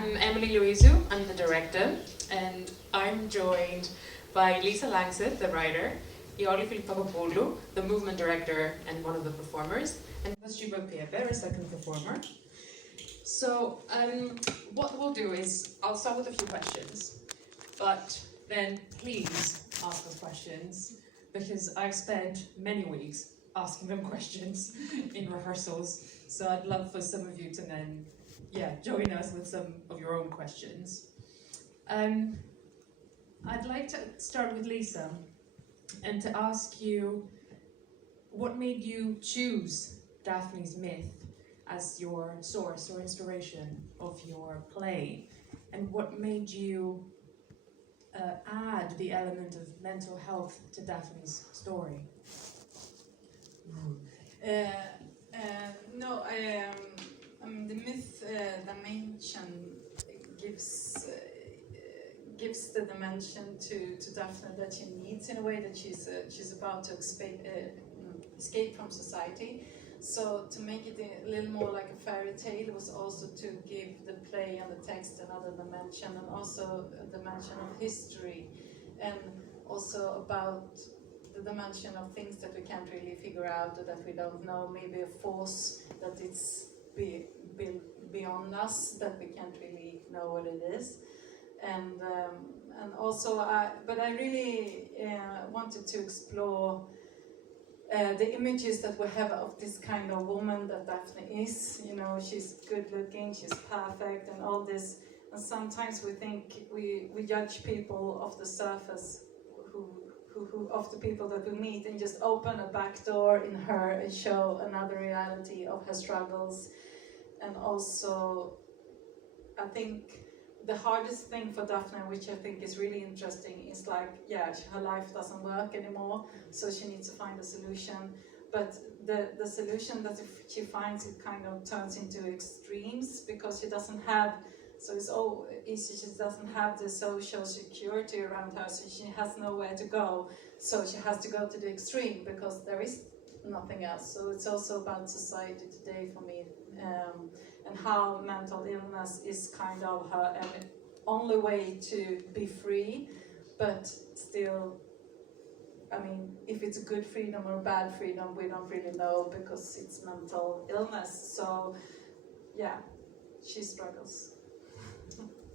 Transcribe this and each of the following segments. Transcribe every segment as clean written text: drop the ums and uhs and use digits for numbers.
I'm Emily Louizou, I'm the director, and I'm joined by Lisa Langseth, the writer, Ioli Filippakopoulou, the movement director and one of the performers, and Bathsheba Piepe, a second performer. So what we'll do is, I'll start with a few questions, but then please ask us questions, because I've spent many weeks asking them questions in rehearsals, so I'd love for some of you to then join us with some of your own questions. I'd like to start with Lisa and to ask you, what made you choose Daphne's myth as your source or inspiration of your play? And what made you add the element of mental health to Daphne's story? The myth dimension gives the dimension to Daphne that she needs, in a way that she's about to escape from society. So to make it a little more like a fairy tale was also to give the play and the text another dimension, and also a dimension of history, and also about the dimension of things that we can't really figure out, or that we don't know, maybe a force that it's beyond us, that we can't really know what it is. And also, but I really wanted to explore the images that we have of this kind of woman that Daphne is. You know, she's good looking, she's perfect, and all this. And sometimes we think we judge people off the surface, of the people that we meet, and just open a back door in her and show another reality of her struggles. And also, I think the hardest thing for Daphne, which I think is really interesting, is like, her life doesn't work anymore, so she needs to find a solution. But the solution that she finds, it kind of turns into extremes, because she doesn't have, so it's all easy, she doesn't have the social security around her, so she has nowhere to go. So she has to go to the extreme, because there is nothing else. So it's also about society today for me, and how mental illness is kind of her only way to be free, but still, I mean, if it's a good freedom or a bad freedom, we don't really know, because it's mental illness. So, she struggles.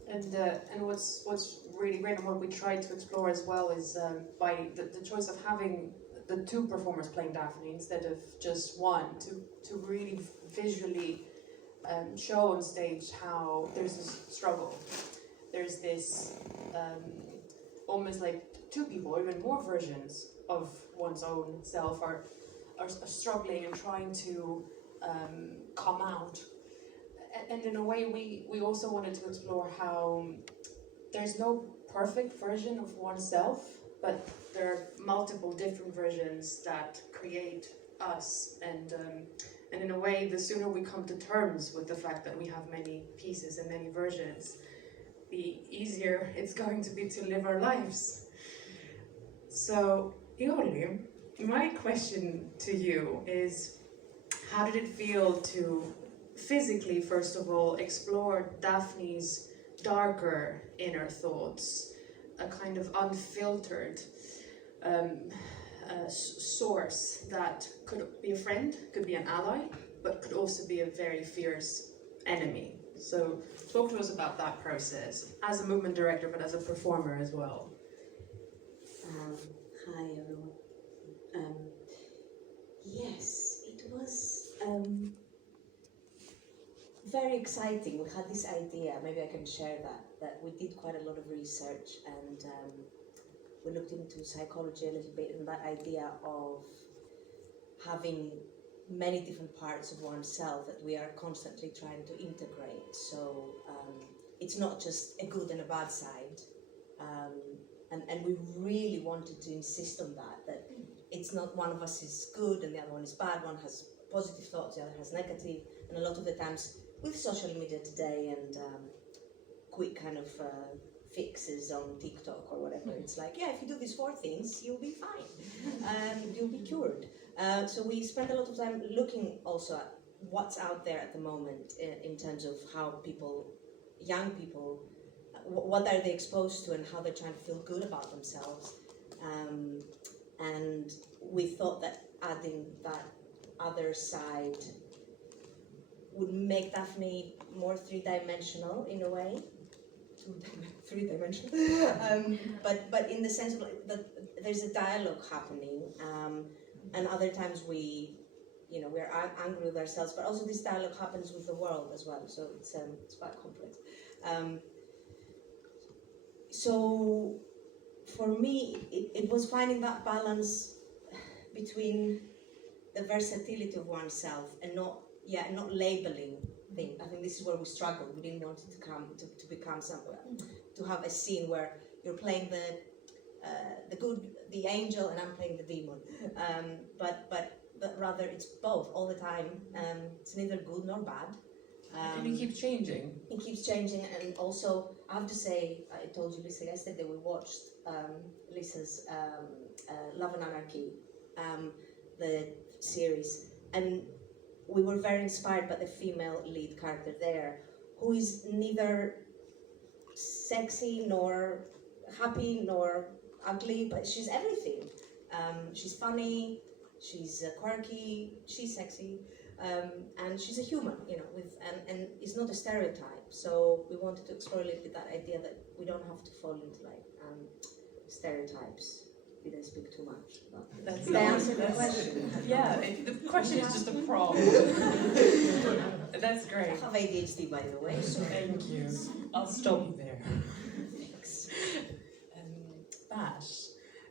And what's really great, and what we try to explore as well, is by the choice of having the two performers playing Daphne instead of just one, to really visually show on stage how there's this struggle. There's this almost like two people, or even more versions of one's own self are struggling and trying to come out. And in a way, we also wanted to explore how there's no perfect version of oneself, but there are multiple different versions that create us. And in a way, the sooner we come to terms with the fact that we have many pieces and many versions, the easier it's going to be to live our lives. So, Ioli, my question to you is, how did it feel to physically, first of all, explore Daphne's darker inner thoughts, a kind of unfiltered source that could be a friend, could be an ally, but could also be a very fierce enemy? So talk to us about that process, as a movement director, but as a performer as well. Hi everyone. Yes, it was very exciting. We had this idea, maybe I can share that we did quite a lot of research, and we looked into psychology a little bit, and that idea of having many different parts of oneself that we are constantly trying to integrate. So it's not just a good and a bad side, and we really wanted to insist on that it's not one of us is good and the other one is bad, one has positive thoughts, the other has negative, and a lot of the times with social media today and quick kind of fixes on TikTok or whatever, it's like, if you do these 4 things, you'll be fine, you'll be cured. So we spent a lot of time looking also at what's out there at the moment in terms of how people young people, what are they exposed to and how they're trying to feel good about themselves. And we thought that adding that other side would make Daphne more three-dimensional in a way. Three-dimensional. But in the sense of that there's a dialogue happening, and other times we're angry with ourselves, but also this dialogue happens with the world as well. So it's quite complex. So for me, it was finding that balance between the versatility of oneself and not labeling things. I think this is where we struggled. We didn't want it to become somewhere, to have a scene where you're playing the angel, and I'm playing the demon. But rather it's both all the time. It's neither good nor bad. And it keeps changing. It keeps changing, and also I have to say, I told you, Lisa, yesterday we watched Lisa's Love Anarchy, the series, and we were very inspired by the female lead character there, who is neither sexy nor happy nor ugly, but she's everything. She's funny, she's quirky, she's sexy. And she's a human, and it's not a stereotype. So we wanted to explore a little bit that idea that we don't have to fall into stereotypes. Did I speak too much? Did I answer the question? Yeah, the question is just a prompt. That's great. I have ADHD, by the way. So thank you. I'll stop you there. Thanks. Bash.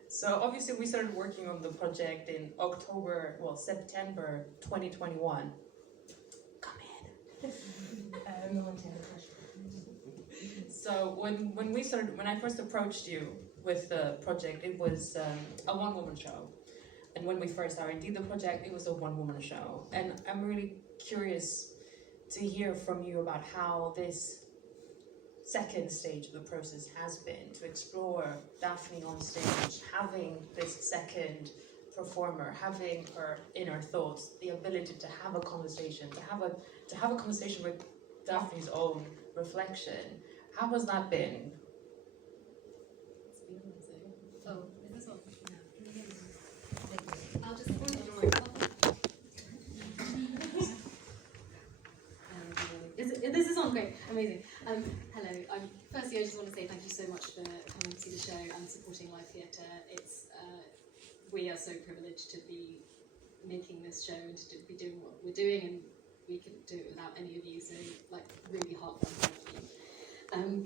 So obviously we started working on the project in September 2021. Come in. So when I first approached you with the project, it was a one-woman show. And when we first R&D'd the project, it was a one-woman show. And I'm really curious to hear from you about how this second stage of the process has been to explore Daphne on stage, having this second performer, having her inner thoughts, the ability to have a conversation, to have a conversation with Daphne's own reflection. How has that been? It's been amazing. Oh, is this on? Yeah. I'll just point it on my This is on, great, amazing. Hello. Firstly, I just want to say thank you so much for coming to see the show and supporting live theatre. It's we are so privileged to be making this show and to be doing what we're doing, and we couldn't do it without any of you. So, really heartfelt thank you.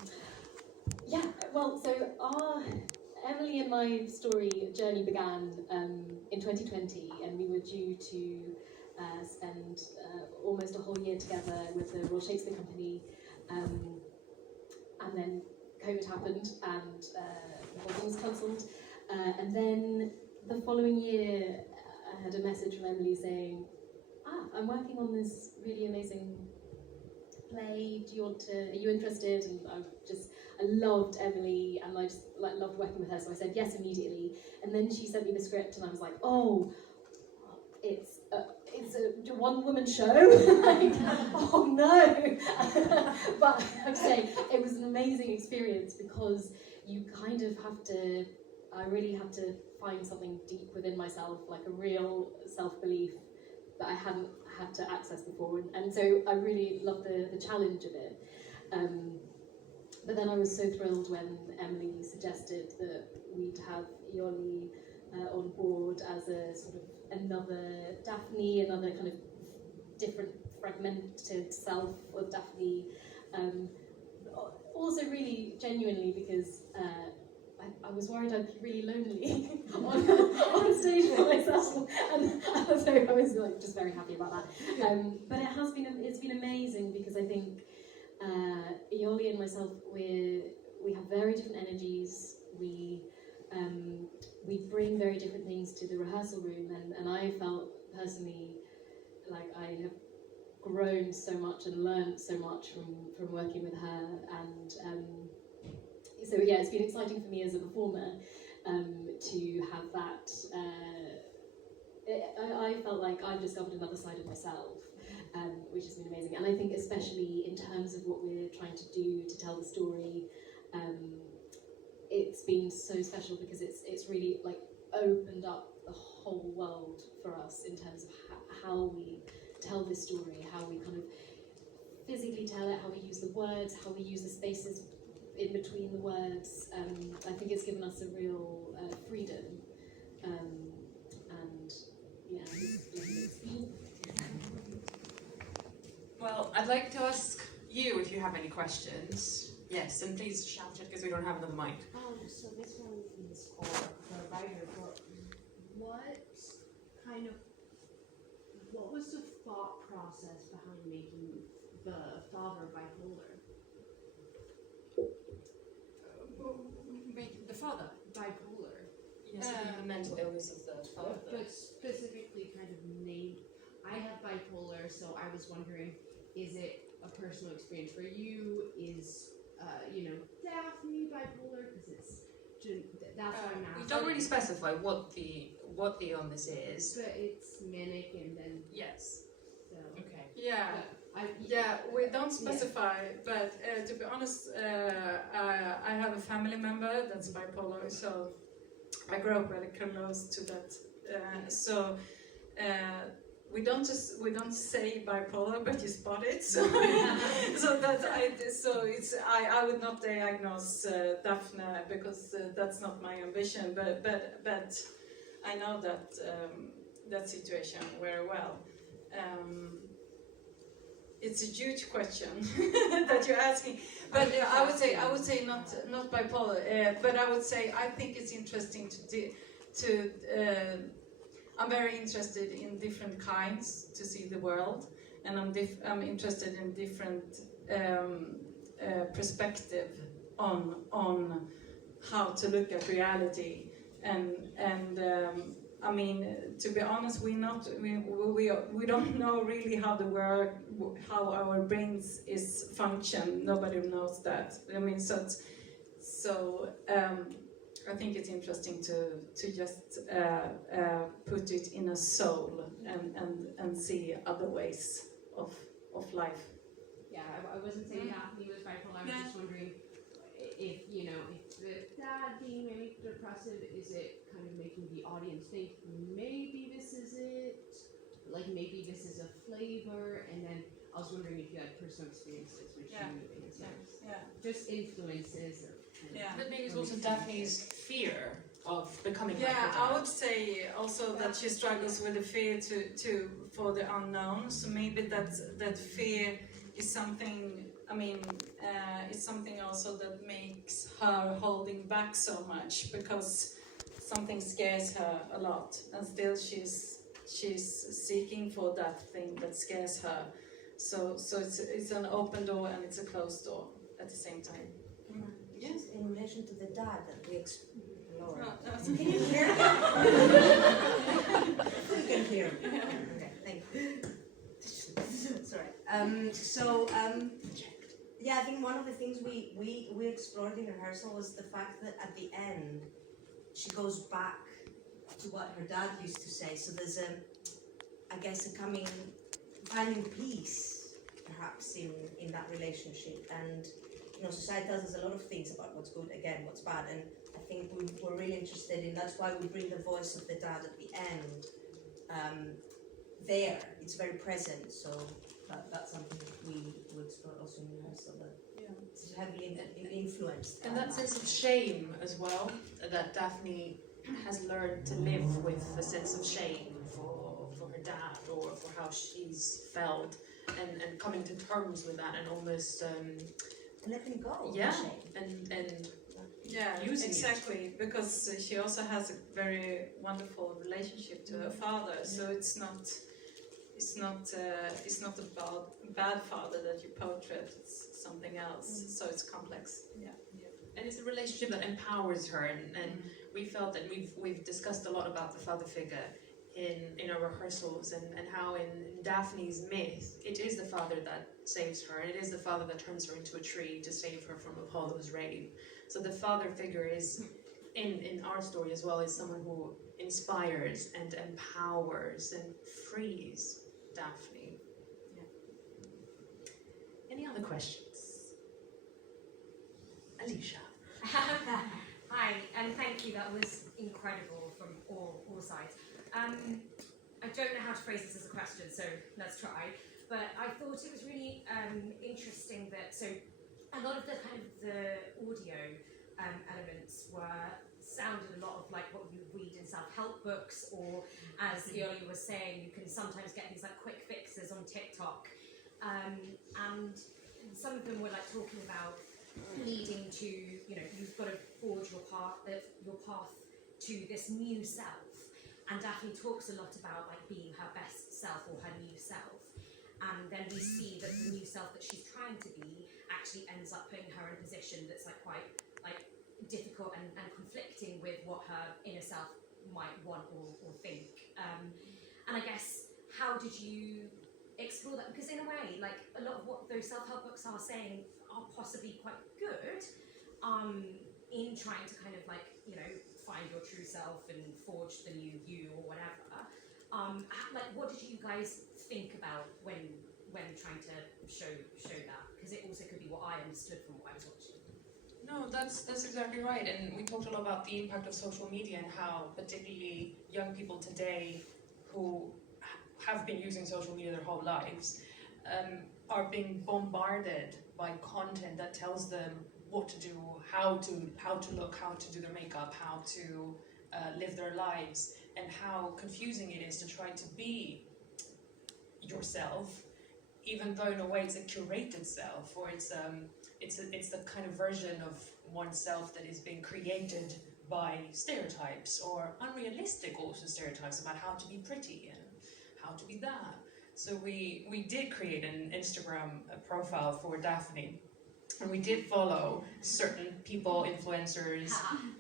Yeah. Well, so our Emily and my journey began in 2020, and we were due to spend almost a whole year together with the Royal Shakespeare Company, and then COVID happened and the whole thing was cancelled, and then the following year I had a message from Emily saying, I'm working on this really amazing play, are you interested? And I loved Emily, and I just loved working with her, so I said yes immediately. And then she sent me the script, and I was like, oh, it's a one-woman show. Oh no! But I'd say it was an amazing experience, because you kind of I really had to find something deep within myself, like a real self-belief that I hadn't had to access before, and so I really loved the challenge of it. But then I was so thrilled when Emily suggested that we'd have Ioli on board as a sort of another Daphne, another kind of different fragmented self of Daphne. Also really genuinely because I was worried I'd be really lonely on stage by myself, and so I was just very happy about that. But it's been amazing, because I think Ioli and myself, we have very different energies. We bring very different things to the rehearsal room, and I felt personally like I have grown so much and learned so much from working with her, and so yeah, it's been exciting for me as a performer to have that I felt like I've discovered another side of myself, which has been amazing. And I think especially in terms of what we're trying to do to tell the story, it's been so special because it's really like opened up the whole world for us in terms of how we tell this story, how we kind of physically tell it, how we use the words, how we use the spaces in between the words. I think it's given us a real freedom, and yeah. Well, I'd like to ask you if you have any questions. Yes, and please shout it because we don't have another mic. So this one is for the writer. What was the thought process behind making the father bipolar? The father. Bipolar. Yes, the mental illness of the father. But specifically kind of named. I have bipolar, so I was wondering, is it a personal experience for you? Is Daphne bipolar? Because that's what I'm asking. We don't really specify what the illness is. But it's manic, and then Yes. so. Okay. Yeah. We don't specify, but to be honest, I have a family member that's bipolar, so I grew up really close to that. We don't say bipolar, but you spot it. So, I would not diagnose Daphne because that's not my ambition. But I know that situation very well. It's a huge question that you're asking, but I would say not bipolar. But I would say I think it's interesting to I'm very interested in different kinds to see the world, and I'm interested in different perspective on how to look at reality, and I mean, to be honest, we don't know really how our brains is function. Nobody knows that. I mean, I think it's interesting to just put it in a soul and see other ways of life. Yeah, I wasn't saying Daphne was bipolar. I was just wondering if the dad being manic depressive, is it kind of making the audience think maybe this is it, like maybe this is a flavor, and then I was wondering if you had personal experiences which you answered. Yeah. Just influences or But maybe it's also Daphne's fear of becoming Yeah, I would say also that she struggles with the fear for the unknown. So maybe that fear is something. I mean, it's something also that makes her holding back so much because something scares her a lot, and still she's seeking for that thing that scares her. So it's an open door and it's a closed door at the same time. Yes, in relation to the dad that we explored. No. Can you hear me? You can hear me. Okay, thank you. Sorry. Yeah, I think one of the things we explored in rehearsal was the fact that at the end she goes back to what her dad used to say. So there's finding peace perhaps in that relationship. And society tells us a lot of things about what's good, again, what's bad, and I think we're really interested in, that's why we bring the voice of the dad at the end there. It's very present, so that's something we explore also in rehearsal, that it's heavily influenced. And that sense of shame as well, that Daphne has learned to live with a sense of shame for her dad or for how she's felt, and coming to terms with that and almost letting go. Yeah, of shame. and Yeah, using exactly, because she also has a very wonderful relationship to her father. So it's not a bad father that you portrait. It's something else. So it's complex. Yeah. and it's a relationship that empowers her, and we felt that we've discussed a lot about the father figure in our rehearsals, and how in Daphne's myth it is the father that saves her, and it is the father that turns her into a tree to save her from Apollo's rape. So the father figure is in our story as well, is someone who inspires and empowers and frees Daphne. Yeah. Any other questions? Alicia. Hi, and thank you. That was incredible from all sides. I don't know how to phrase this as a question, so let's try. But I thought it was really interesting that a lot of the kind of the audio elements sounded a lot of like what you read in self-help books, or as Ioli was saying, you can sometimes get these like quick fixes on TikTok, and some of them were like talking about leading to, you've got to forge your path to this new self. And Daphne talks a lot about like being her best self or her new self. And then we see that the new self that she's trying to be actually ends up putting her in a position that's like quite like difficult and conflicting with what her inner self might want or think. And I guess, how did you explore that? Because in a way, like a lot of what those self-help books are saying are possibly quite good in trying to kind of like, find your true self and forge the new you or whatever. Like, what did you guys think about when trying to show that? Because it also could be what I understood from what I was watching. No, that's exactly right. And we talked a lot about the impact of social media and how particularly young people today who have been using social media their whole lives are being bombarded by content that tells them what to do, how to look, how to do their makeup, how to live their lives, and how confusing it is to try to be yourself, even though in a way it's a curated self, or it's the kind of version of oneself that is being created by stereotypes, or unrealistic also stereotypes about how to be pretty and how to be that. So we did create an Instagram profile for Daphne, and we did follow certain people, influencers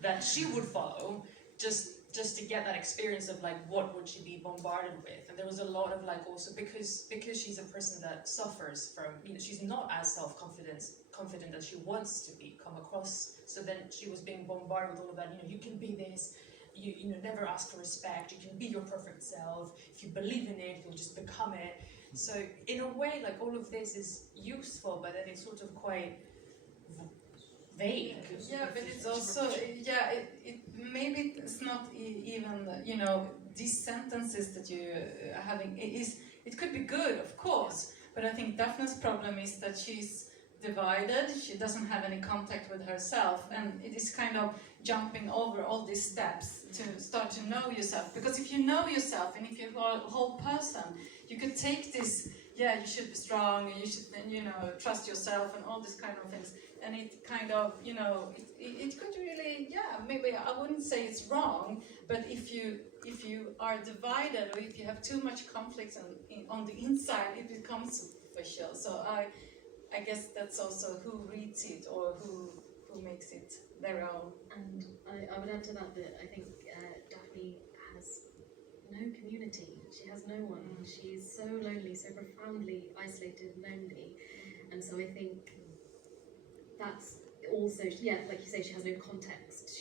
that she would follow, just to get that experience of like what would she be bombarded with. And there was a lot of like, also because she's a person that suffers from, she's not as confident as she wants to come across. So then she was being bombarded with all of that, you can be this, you never ask for respect, you can be your perfect self, if you believe in it, you'll just become it. So in a way, like, all of this is useful, but then it's sort of quite vague. Yeah, but it's also, maybe it's not even, these sentences that you are having, it could be good, of course, but I think Daphne's problem is that she's divided, she doesn't have any contact with herself, and it is kind of jumping over all these steps to start to know yourself. Because if you know yourself, and if you're a whole person, you could take this, you should be strong, you should, trust yourself, and all these kind of things. And it kind of, it could really, maybe I wouldn't say it's wrong, but if you are divided, or if you have too much conflicts on the inside, it becomes superficial. So I guess that's also who reads it, or who makes it their own. And I would add to that I think Daphne has no community. She has no one. She's so lonely, so profoundly isolated and lonely. And so I think that's also, like you say, she has no context.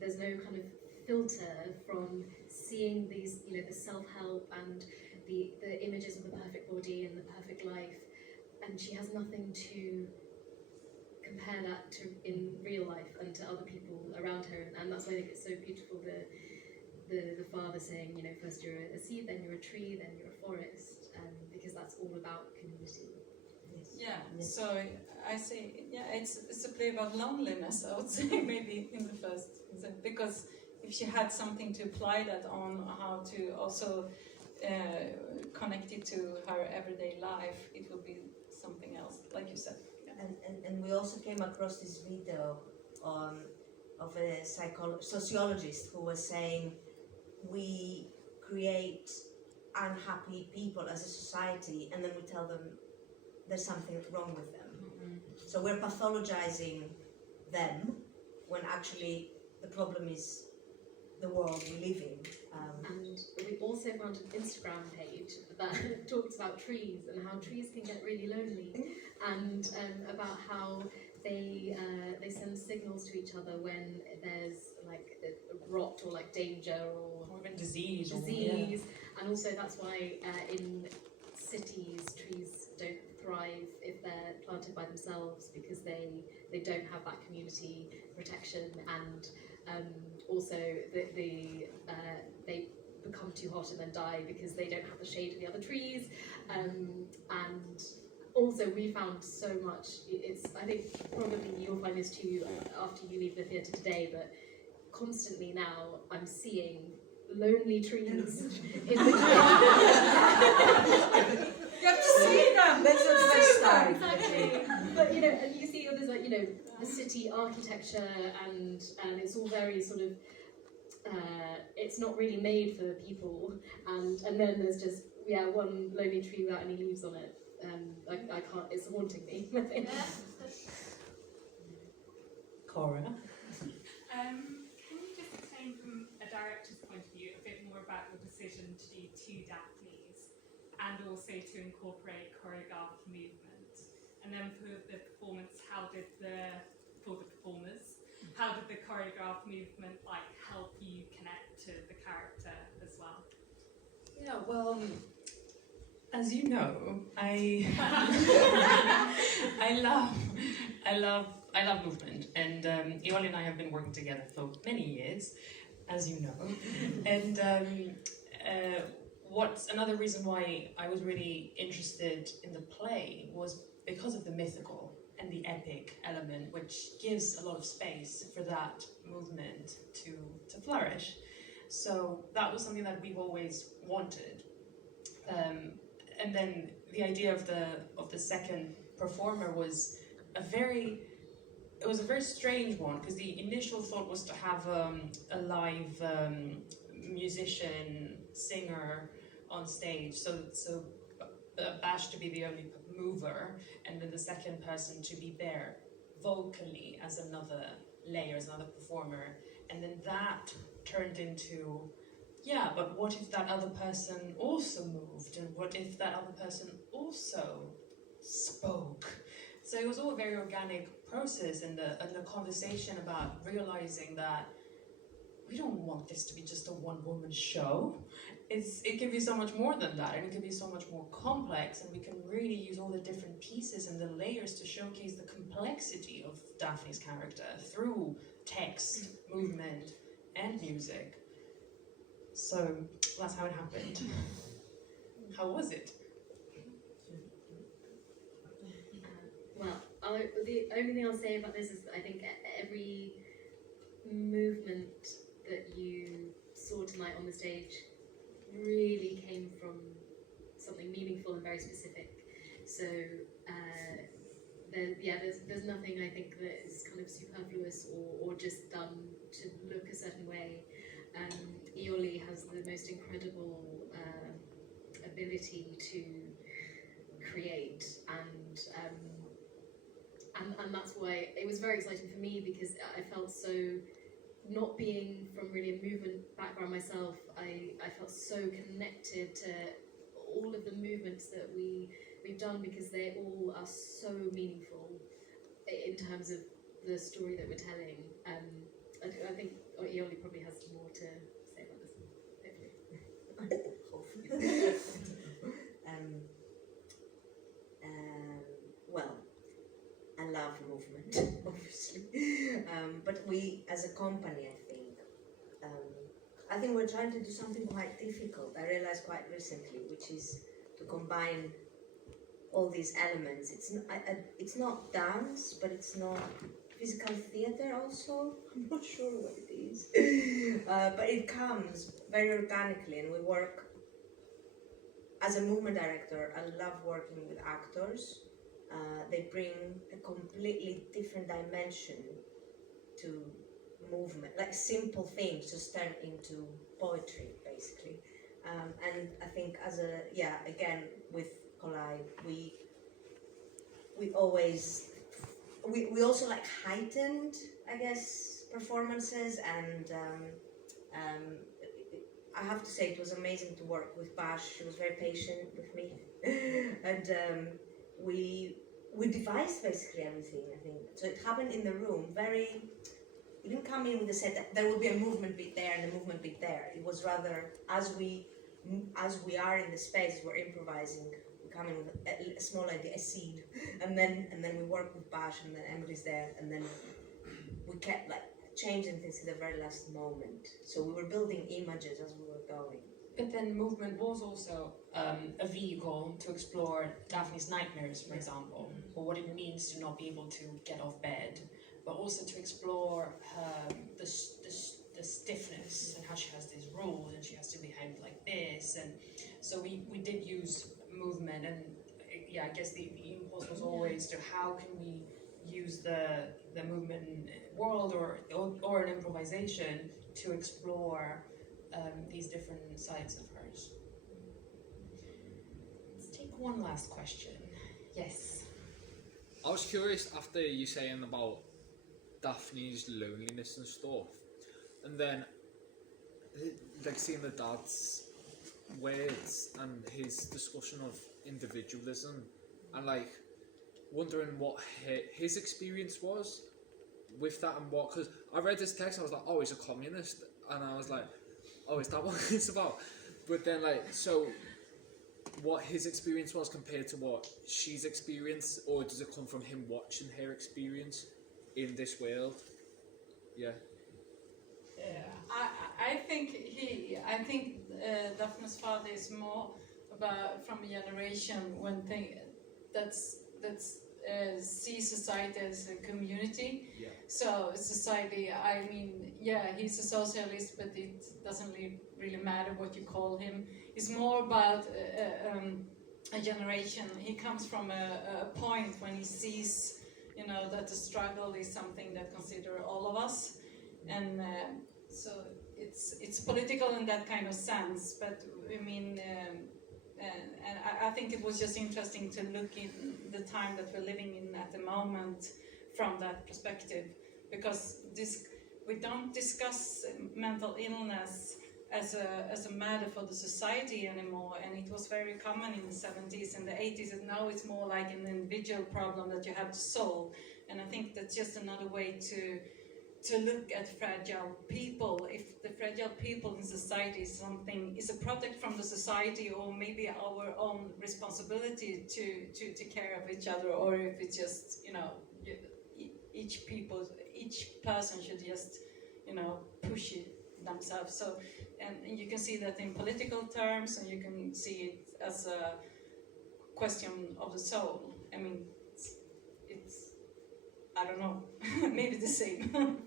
There's no kind of filter from seeing these, the self-help and the images of the perfect body and the perfect life, and she has nothing to compare that to in real life and to other people around her. And that's why I think it's so beautiful, the father saying, first you're a seed, then you're a tree, then you're a forest, because that's all about community. So I say, it's a play about loneliness, I would say, maybe in the first, because if she had something to apply that on, how to also connect it to her everyday life, it would be something else, like you said. And we also came across this video of a sociologist who was saying, we create unhappy people as a society, and then we tell them there's something wrong with them. So we're pathologizing them, when actually the problem is the world we live in, And we also found an Instagram page that talks about trees and how trees can get really lonely, and about how they send signals to each other when there's like a rot or like danger or even disease. And also that's why in cities trees don't thrive if they're planted by themselves, because they don't have that community protection, and also they become too hot and then die because they don't have the shade of the other trees, and also we found so much. I think probably you'll find this too after you leave the theatre today, but constantly now I'm seeing lonely trees in the You have to see them. That's the best time. Exactly. But and you see others like the city architecture, and it's all very sort of it's not really made for people, and then there's just one lonely tree without any leaves on it. I can't. It's haunting me. Cora? Can you just explain from a director's point of view a bit more about your decision to do 2 Daphnes and also to incorporate choreographed movement? And then for the performance, how did the choreographed movement help you connect to the character as well? Yeah, well, as you know, I love movement, and Ioli and I have been working together for many years, as you know. And what's another reason why I was really interested in the play was because of the mythical and the epic element, which gives a lot of space for that movement to flourish. So that was something that we've always wanted. And then the idea of the second performer was a very strange one, because the initial thought was to have a live musician, singer on stage, so Bash to be the only mover, and then the second person to be there vocally as another layer, as another performer, and then that turned into, but what if that other person also moved, and what if that other person also spoke? So it was all a very organic process, and a conversation about realizing that we don't want this to be just a one-woman show. It can be so much more than that, and it can be so much more complex, and we can really use all the different pieces and the layers to showcase the complexity of Daphne's character through text, movement, and music. So that's how it happened. How was it? Well, the only thing I'll say about this is I think every movement that you saw tonight on the stage really came from something meaningful and very specific. So there's nothing I think that is kind of superfluous or just done to look a certain way. Ioli has the most incredible ability to create, and that's why it was very exciting for me, because I felt so, not being from really a movement background myself, I felt so connected to all of the movements that we've done, because they all are so meaningful in terms of the story that we're telling. I think Ioli probably has more to say about this one, hopefully. Well, I love movement, obviously, but we, as a company, I think we're trying to do something quite difficult. I realized quite recently, which is to combine all these elements. It's not dance, but it's not physical theatre also. I'm not sure what it is, but it comes very organically, and we work. As a movement director, I love working with actors. They bring a completely different dimension to movement, like simple things just turn into poetry, basically. And I think again, with Collide, we also like heightened, I guess, performances, and I have to say it was amazing to work with Bash. She was very patient with me, and we devised basically everything. I think so. It happened in the room. We didn't come in with the set that there will be a movement bit there and a movement bit there. It was rather as we are in the space, we're improvising. We come in with a small idea, a seed, and then we work with Bash, and then Emily's there, and then we kept like changing things at the very last moment. So we were building images as we were going. But then movement was also a vehicle to explore Daphne's nightmares, for example, or what it means to not be able to get off bed, but also to explore the stiffness and how she has these rules and she has to behave like this. And so we did use movement, and yeah, I guess the impulse was always to how can we use the movement world or an improvisation to explore these different sides of hers. Let's take one last question. Yes. I was curious after you saying about Daphne's loneliness and stuff, and then like seeing the dad's words and his discussion of individualism, and like wondering what his experience was with that, and what, because I read this text, I was like, oh, he's a communist, and I was like, oh, is that what it's about? But then like, so what his experience was compared to what she's experienced, or does it come from him watching her experience in this world? Yeah. I think Daphne's father is more about from a generation when that's see society as a community. Yeah. So society, I mean, yeah, he's a socialist, but it doesn't really matter what you call him. It's more about a generation. He comes from a point when he sees, you know, that the struggle is something that consider all of us, and so it's political in that kind of sense. But I mean. And I think it was just interesting to look in the time that we're living in at the moment from that perspective, because we don't discuss mental illness as a matter for the society anymore, and it was very common in the 70s and the 80s, and now it's more like an individual problem that you have to solve. And I think that's just another way to look at fragile people. If the fragile people in society is a product from the society, or maybe our own responsibility to take care of each other, or if it's just, you know, each person should just, you know, push it themselves. So, and you can see that in political terms, and you can see it as a question of the soul. I mean, it's I don't know, maybe the same.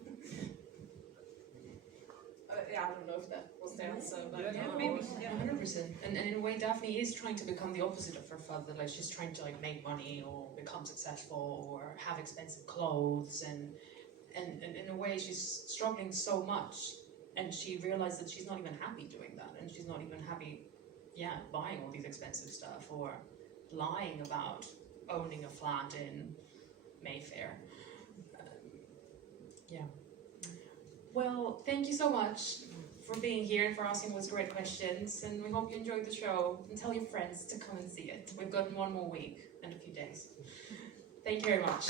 I don't know if that was the answer, but Yeah, maybe. yeah, 100%. And in a way, Daphne is trying to become the opposite of her father. Like, she's trying to like make money or become successful or have expensive clothes, and in a way, she's struggling so much, and she realized that she's not even happy doing that, and she's not even happy, buying all these expensive stuff or lying about owning a flat in Mayfair. Well, thank you so much for being here and for asking those great questions, and we hope you enjoyed the show, and tell your friends to come and see it. We've got one more week and a few days. Thank you very much.